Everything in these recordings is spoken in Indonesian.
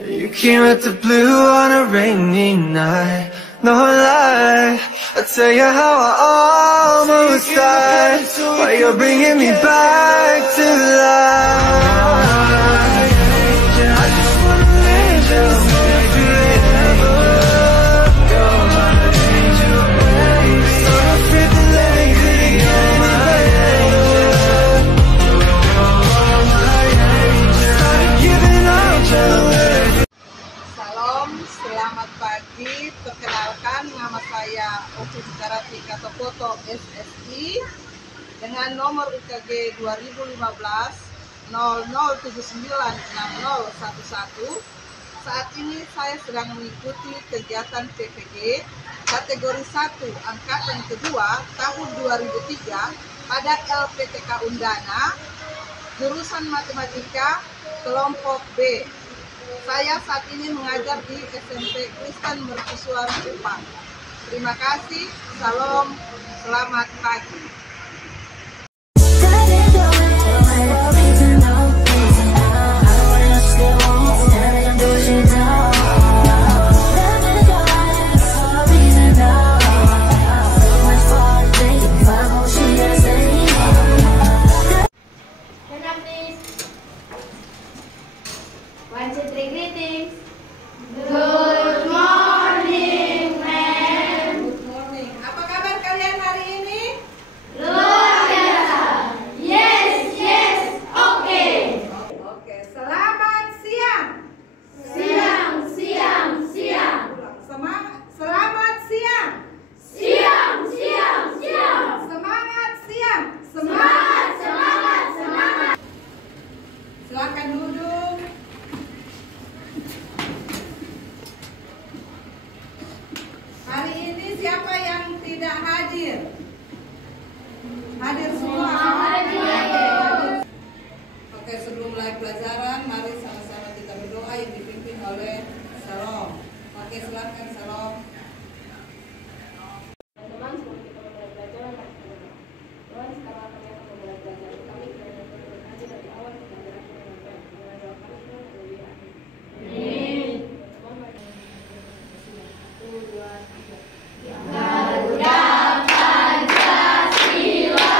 You came out the blue on a rainy night. No lie, I tell you how I almost died, but you're bringing me back to life. I just wanna let you know forever. You're my angel, baby. So afraid to let it get in my head. You're my angel. Started giving up, trying to Salam, selamat pagi. Perkenalkan, nama saya Oki Caratika Tokoto SSI dengan nomor UKG 2015 00796011. Saat ini saya sedang mengikuti kegiatan PPG kategori 1 angkatan kedua tahun 2003 pada LPTK Undana jurusan Matematika kelompok B. Saya saat ini mengajar di SMP Kristen Mercusuar Kupang. Terima kasih, salam, selamat pagi. One, two, three, greetings. Good morning, ma'am. Good morning. Apa kabar kalian hari ini? Luar biasa. Yes, yes, oke. Oke, selamat siang. Siang, siang, siang. Selamat siang. Siang, siang, siang. Semangat siang. Semangat, semangat, semangat. Silakan duduk. Hari ini siapa yang tidak hadir? Hadir semua. Hadir. Oke, sebelum mulai pelajaran, mari sama-sama kita berdoa yang dipimpin oleh Shalom. Oke, silakan Shalom. Teman-teman, sebelum kita mulai pelajaran, Tuhan sekarang kami akan memulai pelajaran kami kiranya Tuhan berkati dari awal pelajaran kami sampai dengan doa kami Tuhan dari akhir. Amin. Teman-teman, mari. 1, 2, 3. Garuda Pancasila,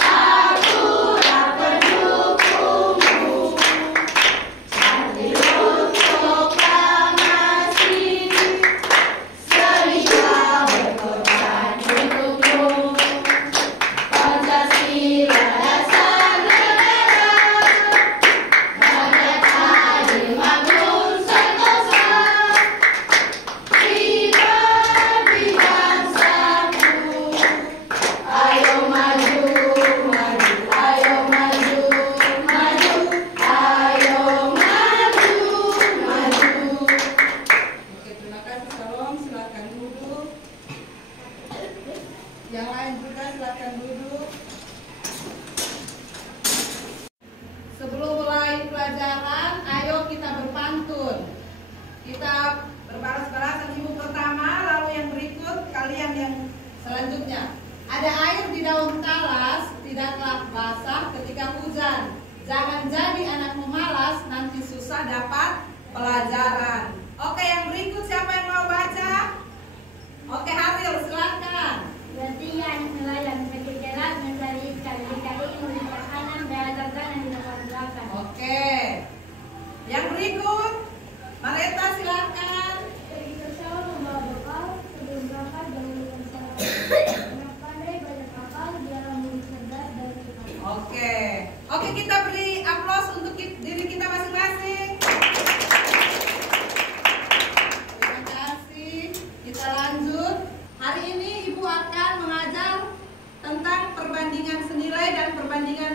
akulah pendukungmu, hadir proklamasi, selisah berkorban untukmu. Pancasila dasar negara, rakyat adil makmur sentosa. Pribadi bangsaku, ayo maju, maju, ayo maju, maju, ayo maju, maju. Oke, terima kasih Shalom. Silakan duduk. Yang lain juga silakan duduk. Sebelum mulai pelajaran, ayo kita berpantun. Kita berbalas-balasan, ibu pertama, lalu yang berikut, kalian yang selanjutnya. Ada air di daun talas, tidaklah basah ketika hujan. Jangan jadi anak pemalas, nanti susah dapat pelajaran. Oke, yang berikut siapa yang mau baca? Oke, Hasil, silakan. Latihan nelayan bergerak mencari ikan, dikali melihat kanan, belajar kanan di depan belakang. Oke. Yang berikut, Mareta silakan. Pergi ke sawah membawa bekal, sebelum berangkat jangan lupa salam. Anak pandai banyak kapal, biarlah mulut cerdas dan cepat. Oke. Oke, kita beri aplaus untuk diri kita masing-masing. Terima kasih. Kita lanjut. Hari ini Ibu akan mengajar tentang perbandingan senilai dan perbandingan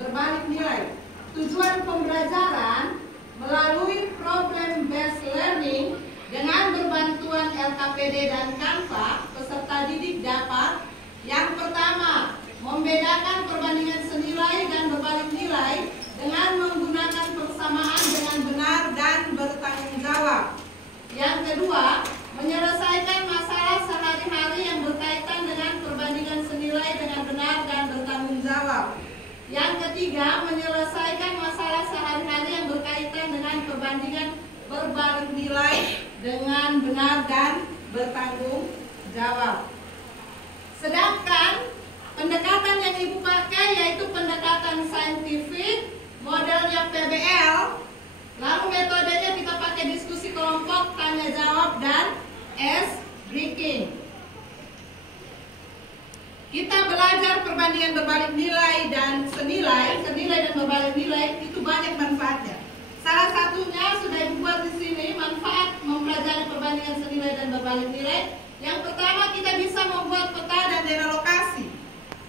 berbalik nilai. Tujuan pembelajaran melalui problem based learning dengan berbantuan LKPD dan Canva, peserta didik dapat yang pertama, membedakan perbandingan senilai dan berbalik nilai dengan menggunakan persamaan dengan benar dan bertanggung jawab. Yang kedua, menyelesaikan masalah sehari-hari yang berkaitan dengan perbandingan senilai dengan benar dan bertanggung jawab. Yang ketiga, menyelesaikan masalah sehari-hari yang berkaitan dengan perbandingan berbalik nilai dengan benar dan bertanggung jawab. Sedangkan pendekatan yang Ibu pakai yaitu pendekatan saintifik, modelnya PBL, lalu metodenya kita pakai diskusi kelompok, tanya jawab, dan ice breaking. Kita belajar perbandingan berbalik nilai dan senilai dan berbalik nilai itu banyak manfaatnya. Salah satunya sudah Ibu buat di sini, manfaat mempelajari perbandingan senilai dan berbalik nilai. Yang pertama, kita bisa membuat peta dan data lokasi.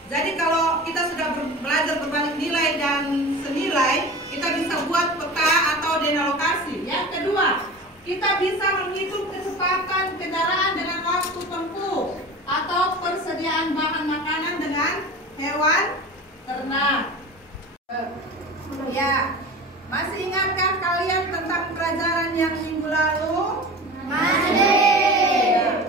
Jadi kalau kita sudah belajar berbalik nilai dan senilai, kita bisa buat peta atau data lokasi. Yang kedua, kita bisa menghitung kecepatan kendaraan dengan waktu tempuh atau persediaan bahan makanan dengan hewan ternak. Ya, masih ingatkah kalian tentang pelajaran yang minggu lalu? Masih.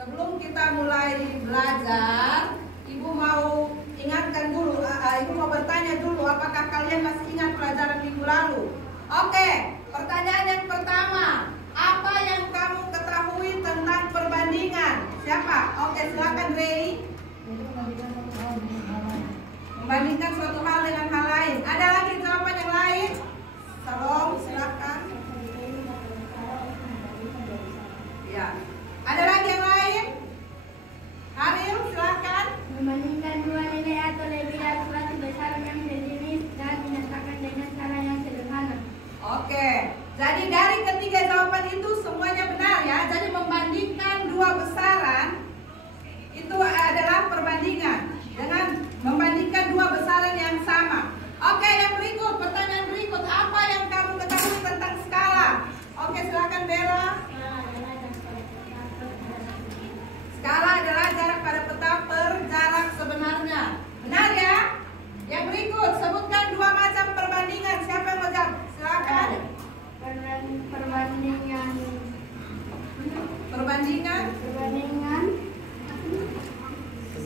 Sebelum kita mulai belajar, Ibu mau ingatkan dulu, Ibu mau bertanya dulu, apakah kalian masih ingat pelajaran minggu lalu? Oke, pertanyaan yang pertama, apa yang kamu ketahui tentang perbandingan? Siapa? Oke, silakan Rey. Membandingkan suatu hal dengan hal lain. Ada lagi jawaban yang lain? Salom, silakan. Ya. Ada lagi yang lain? Haril, silakan. Membandingkan dua nilai atau lebih dari suatu besaran yang sejenis dan menyatakan dengan cara yang sederhana. Oke, jadi dari ketiga jawaban itu semuanya benar ya. Jadi membandingkan dua besaran itu adalah perbandingan dengan membandingkan dua besaran yang sama. Oke, yang berikut, pertanyaan berikut, apa yang kamu ketahui tentang skala? Oke, silakan Vera. Skala adalah jarak pada peta per jarak sebenarnya. Benar ya? Yang berikut, sebutkan dua macam perbandingan. Siapa yang mau jawab? Silakan. Perbandingan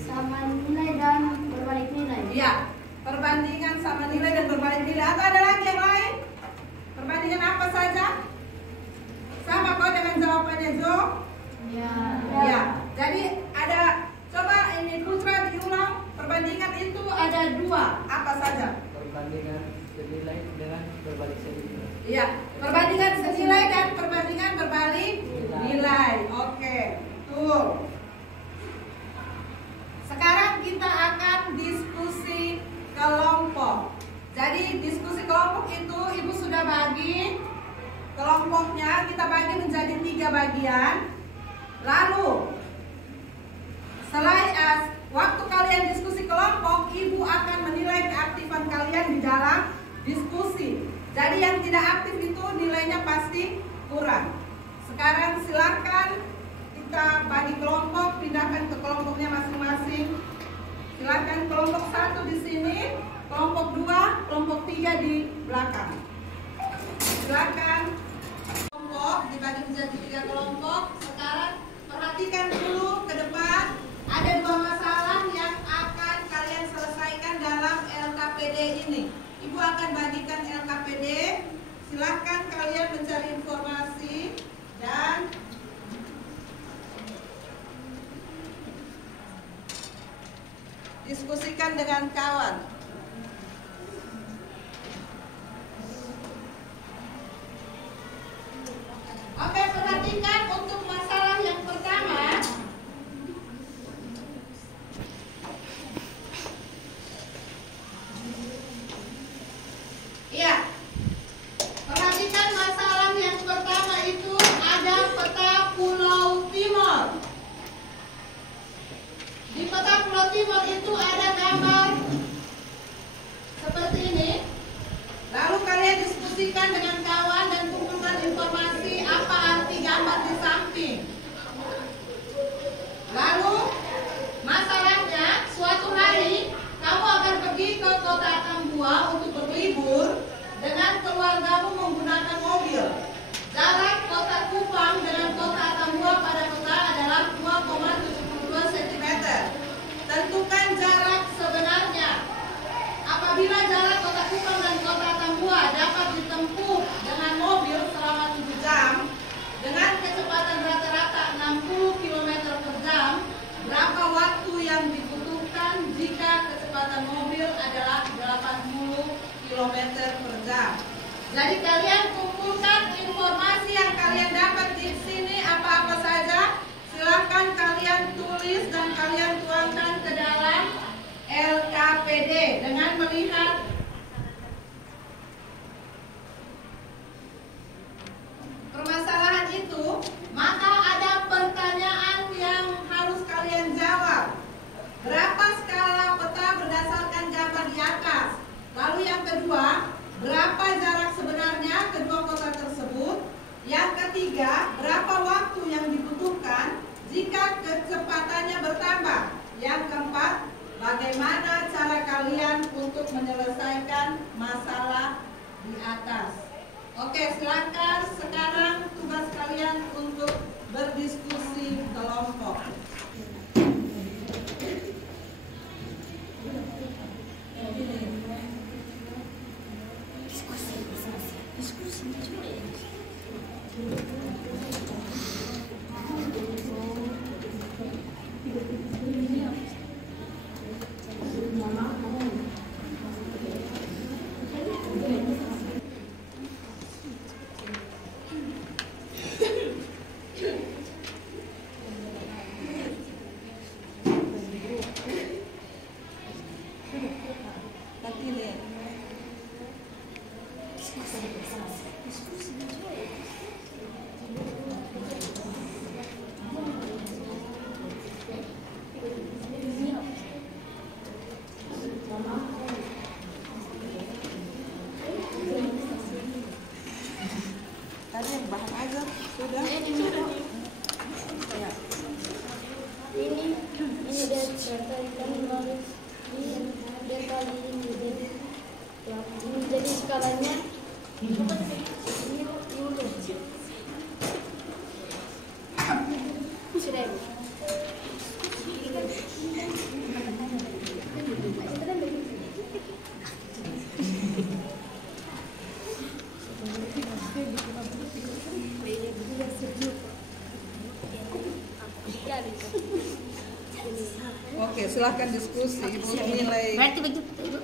sama nilai dan berbalik nilai. Iya, perbandingan sama nilai dan berbalik nilai. Atau ada lagi yang lain? Perbandingan apa saja? Sama kok dengan jawabannya Jo? Ya. Jadi ada, coba ini Putra diulang. Perbandingan itu ada dua. Apa saja? Perbandingan senilai dengan berbalik senilai. Iya, perbandingan senilai dan perbandingan berbalik nilai. Oke, tuh. Sekarang kita akan diskusi kelompok. Jadi diskusi kelompok itu Ibu sudah bagi kelompoknya, kita bagi menjadi 3 bagian. Lalu setelah waktu kalian diskusi kelompok, Ibu akan menilai keaktifan kalian di dalam diskusi. Jadi yang tidak aktif itu nilainya pasti kurang. Sekarang silakan kita bagi kelompok, pindahkan ke kelompoknya masing-masing. Silakan kelompok 1 di sini, kelompok 2, kelompok 3 di belakang. Silakan kelompok dibagi menjadi 3 kelompok. Sekarang perhatikan dulu ke depan. Ada 2 masalah yang akan kalian selesaikan dalam LKPD ini. Ibu akan bagikan LKPD. Silakan kalian mencari informasi dan diskusikan dengan kawan. Oke, perhatikan untuk masalah yang pertama. Iya. Perhatikan masalah yang pertama itu ada peta Pulau Timor. Di peta Pulau Timor itu ada gambar seperti ini. Lalu kalian diskusikan dengan kawan dan kumpulkan informasi apa arti gambar di samping. Lalu masalahnya suatu hari kamu akan pergi ke kota Atambua untuk berlibur dengan keluargamu menggunakan mobil. Jarak kota Kupang dengan kota Atambua pada peta adalah 2,72 cm. Tentukan jarak sebenarnya. Apabila Apabila jalan Kota Kupang dan Kota Tambua dapat ditempuh dengan mobil selama 7 jam dengan kecepatan rata-rata 60 km per jam, berapa waktu yang dibutuhkan jika kecepatan mobil adalah 80 km per jam? Jadi kalian kumpulkan informasi yang kalian dapat di sini apa-apa saja. Silahkan kalian tulis dan kalian tuangkan ke dalam LKPD dengan melihat permasalahan itu, maka ada pertanyaan yang harus kalian jawab. Berapa skala peta berdasarkan gambar di atas? Lalu yang kedua, berapa jarak sebenarnya kedua kota tersebut? Yang ketiga, berapa waktu yang dibutuhkan jika kecepatannya bertambah? Yang keempat, bagaimana cara kalian untuk menyelesaikan masalah di atas? Oke, silakan sekarang tugas kalian untuk berdiskusi kelompok. Jadi skalanya sudah. Oke, silahkan diskusi. Ibu nilai. Berarti begitu, Ibu.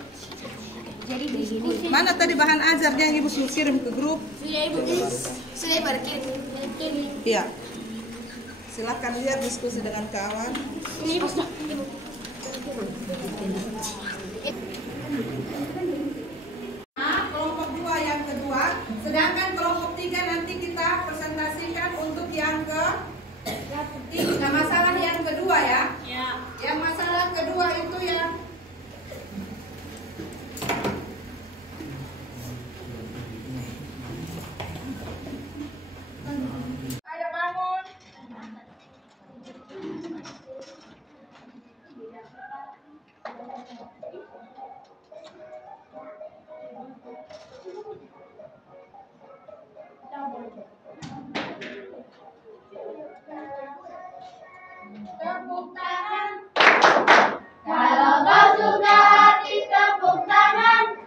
Jadi begini. Mana tadi bahan ajarnya yang Ibu suruh kirim ke grup? Sudah, Ibu. Sudah berkirim. Iya. Silahkan lihat diskusi dengan kawan. Ini Ibu. Nah, kelompok 2 yang kedua, sedangkan kelompok 3 nanti kita presentasikan untuk yang ketiga. Nah, masalah yang kedua ya. Ya. Yang masalah kedua itu yang ayo bangun. Tepuk tangan. Kalau kau suka hati, tepuk tangan.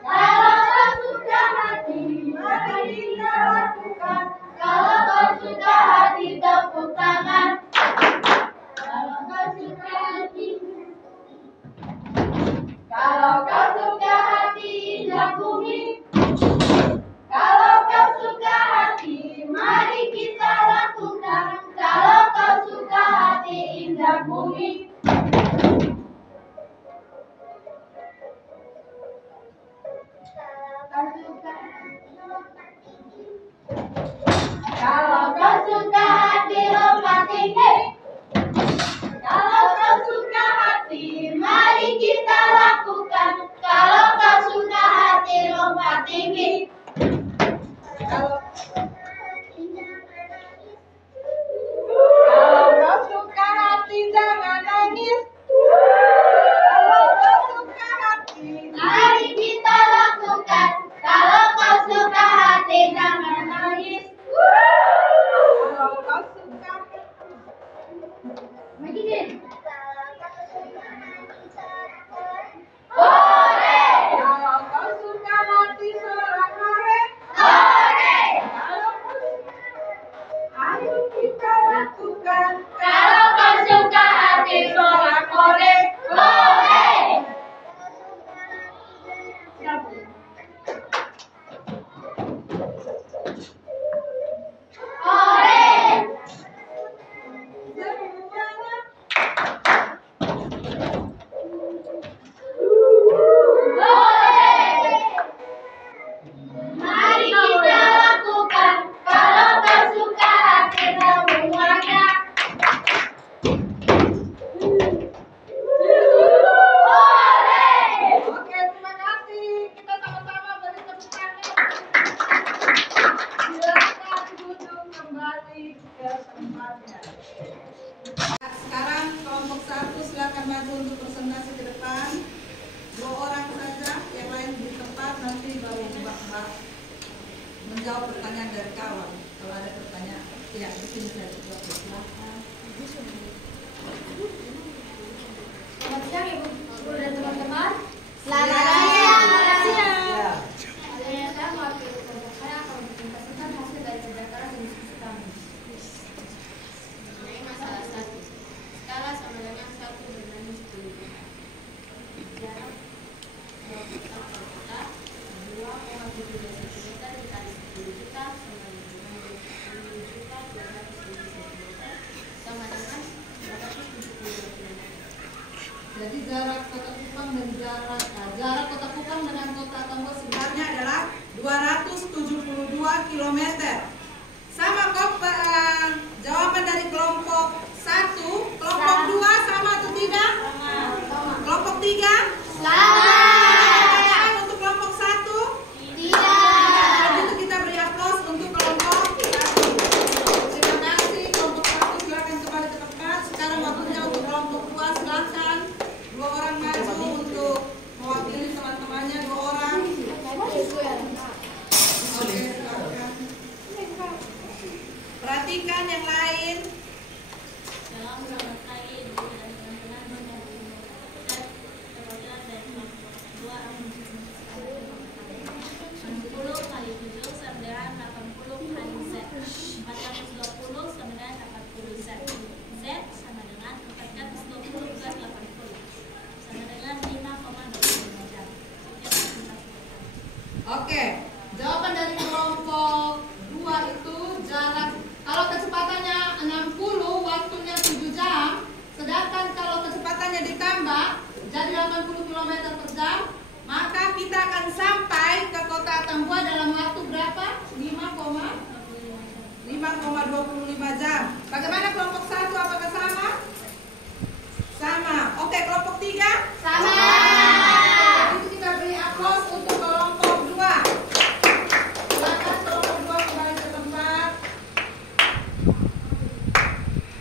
Kalau kau suka hati, mari kita lakukan. Kalau kau suka hati, tepuk tangan. Kalau kau suka hati, kalau kau suka hati, indah bumi. Kalau kau suka hati, mari kita lakukan. Kalau kau suka hati, indah bumi. Kalau kau suka hati, lompat tinggi. Kalau kau suka hati, mari kita lakukan. jarak kota Kupang dengan kota Tombol sebenarnya adalah 272 km. Sama jawaban dari kelompok 1, kelompok 2 sama atau tidak? Kelompok 3? Pertanyaan untuk kelompok 1? Tidak. Itu kita beri aplaus untuk kelompok 1. Terima kasih kelompok 1, silakan kembali ke tempat. Sekarang waktunya untuk kelompok 2, silakan 2 orang maju untuk mewakili teman-temannya, 2 orang. Oke, silakan. Perhatikan yang lain. Dalam selamat pagi Ibu dan teman-teman Ustaz, perwakilan dari kelompok 2 60 kali 7 sama dengan 80 kali Z. 420 sama dengan 80 Z. Z sama dengan 420 plus 80 sama dengan 5,25 jam. Oke, jawaban dari kelompok 2 itu jarak, kalau kecepatannya 60, waktunya 7 jam. Sedangkan kalau kecepatannya ditambah jadi 80 km per jam, maka kita akan sampai ke kota Tambua dalam waktu berapa? 5,25 jam. Bagaimana kelompok 1? Apakah sama? Sama. Oke, kelompok 3? Sama. Itu kita beri aplaus untuk kelompok 2. Silakan kelompok 2 kembali ke tempat.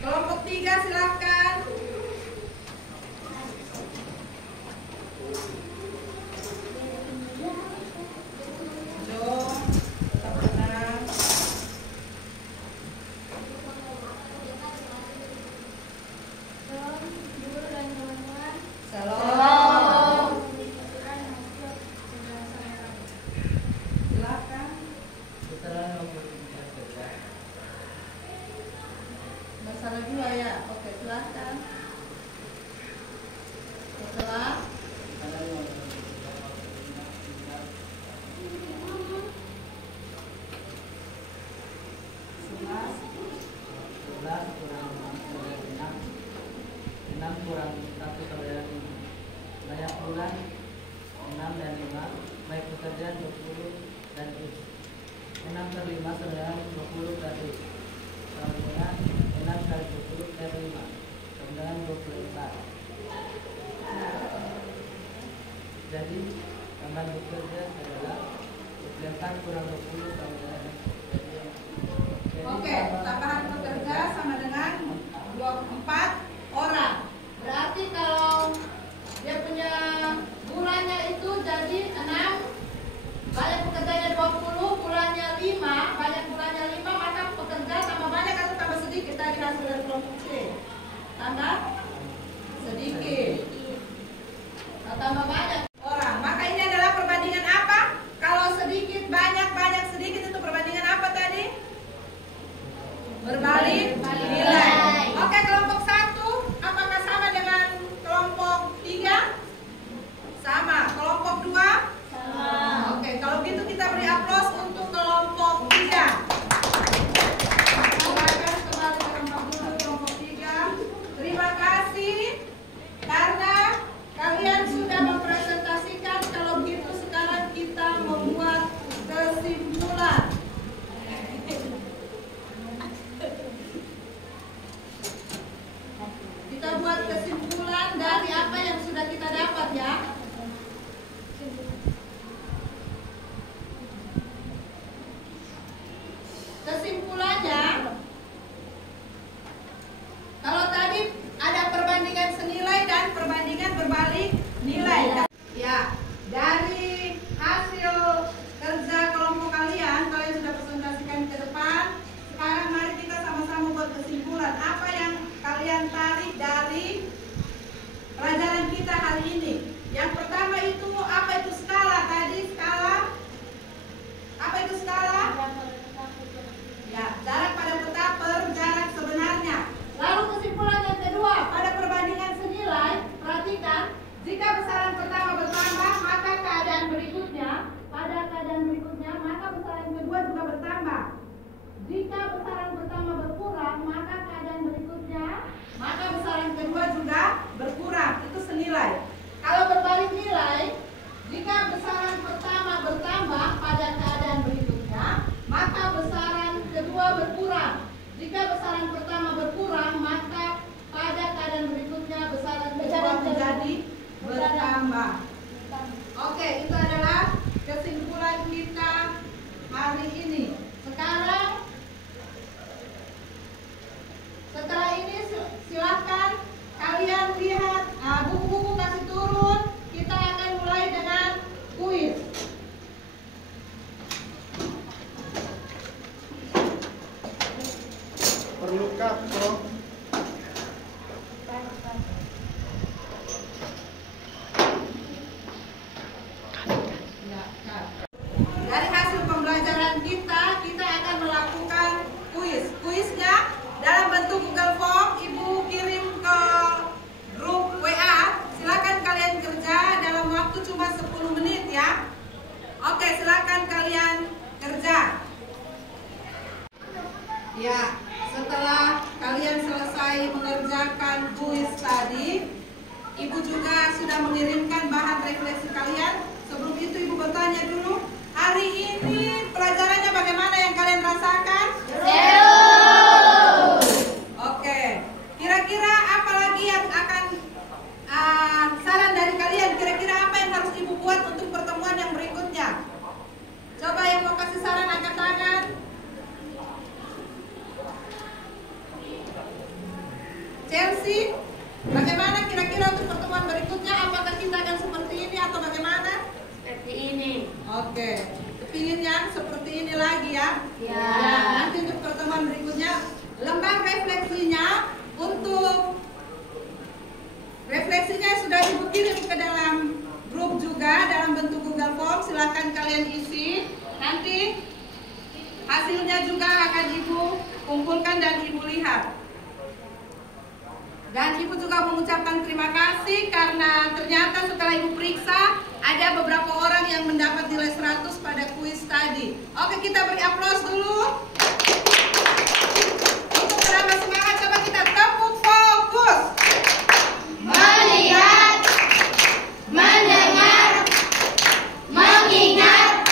Kelompok 3 silakan. Jo, tetap tenang. Guru dan teman-teman, Salam. Silakan. Setelah nomor 3 Masalah 2 ya. Oke, silakan. Setelah kurang 6 kurang 1 sama dengan 5. Banyak bulan 6 dan 5. Baik pekerjaan 20 dan X. 6 per 5 sama dengan 20 per X. Sama dengan 6 kali 20 per 5 sama dengan 24. Jadi tambahan bekerja adalah 24 kurang 20 sama dengan X. Oke, tambahan pekerja sama dengan 24 orang. Berarti kalau dia punya bulannya itu jadi 6, banyak pekerjanya 20, bulannya 5, banyak bulannya 5, maka pekerja tambah banyak atau tambah sedikit tadi hasil dari kelompok C? Tambah sedikit. Nah, tambah banyak orang. Maka ini adalah perbandingan apa? Kalau sedikit, banyak, banyak, sedikit itu perbandingan apa tadi? Berbalik nilai. Oke, kelompok 1 apakah sama dengan kelompok 3? Sama. Kelompok 2? sama. Oke, kalau gitu kita beri aplaus untuk kelompok 3. Silakan kembali ke tempat dulu kelompok 3. Terima kasih. Oke, itu adalah kesimpulan kita hari ini. Sekarang setelah ini silakan kalian lihat buku-buku kasih turun. Kita akan mulai dengan kuis. Perlu cup, bro. Dari hasil pembelajaran kita akan melakukan kuis. Kuisnya dalam bentuk Google Form, Ibu kirim ke grup WA. Silakan kalian kerja dalam waktu cuma 10 menit ya. Oke, silakan kalian kerja. Ya, setelah kalian selesai mengerjakan kuis tadi, Ibu juga sudah mengirimkan bahan refleksi kalian. Sebelum itu Ibu bertanya dulu, hari ini pelajarannya bagaimana yang kalian rasakan? Seru. Oke, kira-kira apa lagi yang akan saran dari kalian? Kira-kira apa yang harus Ibu buat untuk pertemuan yang berikutnya? Coba yang mau kasih saran angkat tangan. Chelsea, bagaimana kira-kira untuk pertemuan berikutnya? Apakah kita akan seperti ini atau bagaimana? Seperti ini. Oke, kepingin yang seperti ini lagi ya? Ya. Nanti untuk pertemuan berikutnya, lembar refleksinya untuk refleksinya sudah Ibu kirim ke dalam grup juga dalam bentuk Google Form. Silakan kalian isi. Nanti hasilnya juga akan Ibu kumpulkan dan Ibu lihat. Dan Ibu juga mengucapkan terima kasih karena ternyata setelah Ibu periksa ada beberapa orang yang mendapat nilai 100 pada kuis tadi. Oke, kita beri aplaus dulu. Untuk menambah semangat, coba kita tepuk fokus. Melihat, mendengar, mengingat,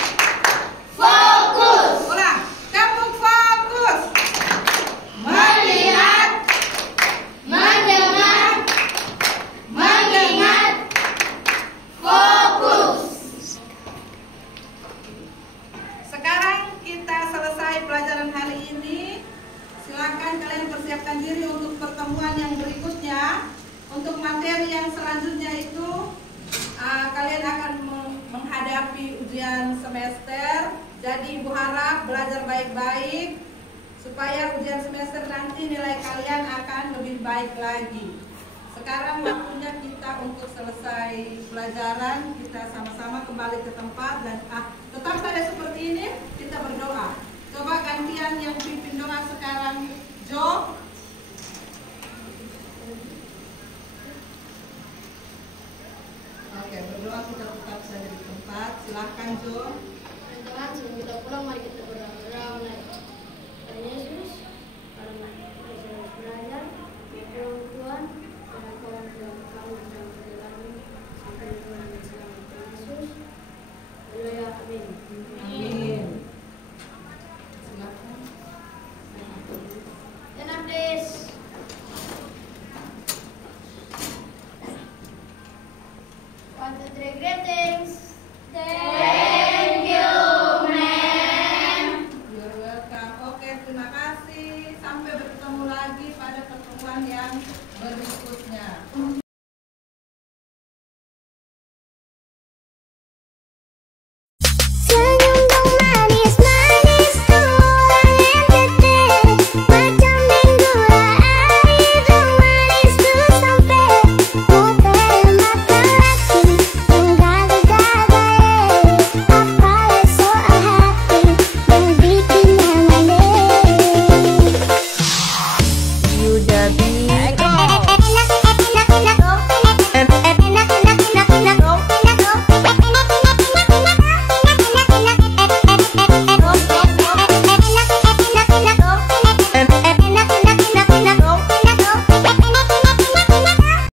fokus. Ulang, tepuk fokus. Melihat, mendengar, mengingat, fokus. Sekarang kita selesai pelajaran hari ini. Silakan kalian persiapkan diri untuk pertemuan yang berikutnya. Untuk materi yang selanjutnya itu kalian akan menghadapi ujian semester. Jadi Ibu harap belajar baik-baik supaya ujian semester nanti nilai kalian akan lebih baik lagi. Sekarang waktunya kita untuk selesai pelajaran, kita sama-sama kembali ke tempat dan tetap saja seperti ini, kita berdoa. Coba gantian yang pimpin doa sekarang, Jo. Oke, berdoa kita tetap saja di tempat. Silahkan Jo. Tuhan, sebelum kita pulang, mari kita